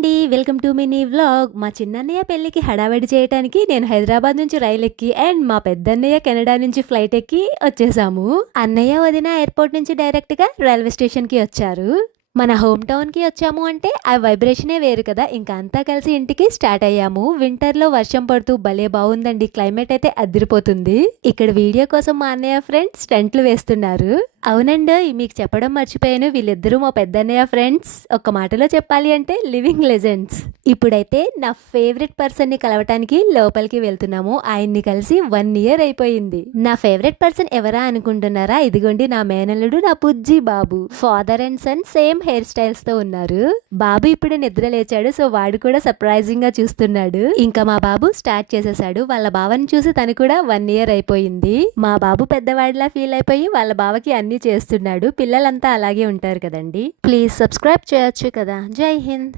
అండి. Welcome to mini vlog. మా చిన్నన్నయ్య పెళ్ళికి హడావిడి చేయడానికి నేను హైదరాబాద్ నుంచి రైలు ఎక్కి అండ్ మా పెద్దన్నయ్య కెనడా నుంచి ఫ్లైట్ ఎక్కి వచ్చేసాము. అన్నయ్య వదిన ఎయిర్పోర్ట్ నుంచి డైరెక్ట్ గా రైల్వే స్టేషన్ కి వచ్చారు. మన హోమ్ టౌన్ కి వచ్చాము అంటే ఆ వైబ్రేషనే వేరు కదా. ఇంకా అంతా కలిసి ఇంటికి స్టార్ట్ అయ్యాము. వింటర్ లో వర్షం పడుతూ భలే బాగుందండి. క్లైమేట్ అయితే అదిరిపోతుంది. ఇక్కడ వీడియో కోసం మా అన్నయ్య ఫ్రెండ్స్ స్టంట్లు వేస్తున్నారు. అవునండి, మీకు చెప్పడం మర్చిపోయాను. వీళ్ళిద్దరూ మా పెద్దన్నయ్య ఫ్రెండ్స్. ఒక్క మాటలో చెప్పాలి అంటే లివింగ్ లెజెండ్స్. ఇప్పుడైతే నా ఫేవరెట్ పర్సన్ ని కలవటానికి లోపలికి వెళ్తున్నాము. ఆయన్ని కలిసి 1 year అయిపోయింది. నా ఫేవరెట్ పర్సన్ ఎవరా అనుకుంటున్నారా? ఇదిగోండి నా మేనల్లుడు, నా Pujji Babu. Father and son same hair styles తో ఉన్నారు. బాబు ఇప్పుడు నిద్ర లేచాడు, సో వాడు కూడా సర్ప్రైజింగ్ గా చూస్తున్నాడు. ఇంకా మా బాబు స్టార్ట్ చేసేసాడు. వాళ్ళ బావని చూసి తను కూడా 1 year అయిపోయింది. మా బాబు పెద్దవాడిలా ఫీల్ అయిపోయి వాళ్ళ బావకి అన్ని చేస్తున్నాడు. పిల్లలంతా అలాగే ఉంటారు కదండి. ప్లీజ్ సబ్స్క్రైబ్ చేయొచ్చు కదా. జై హింద్.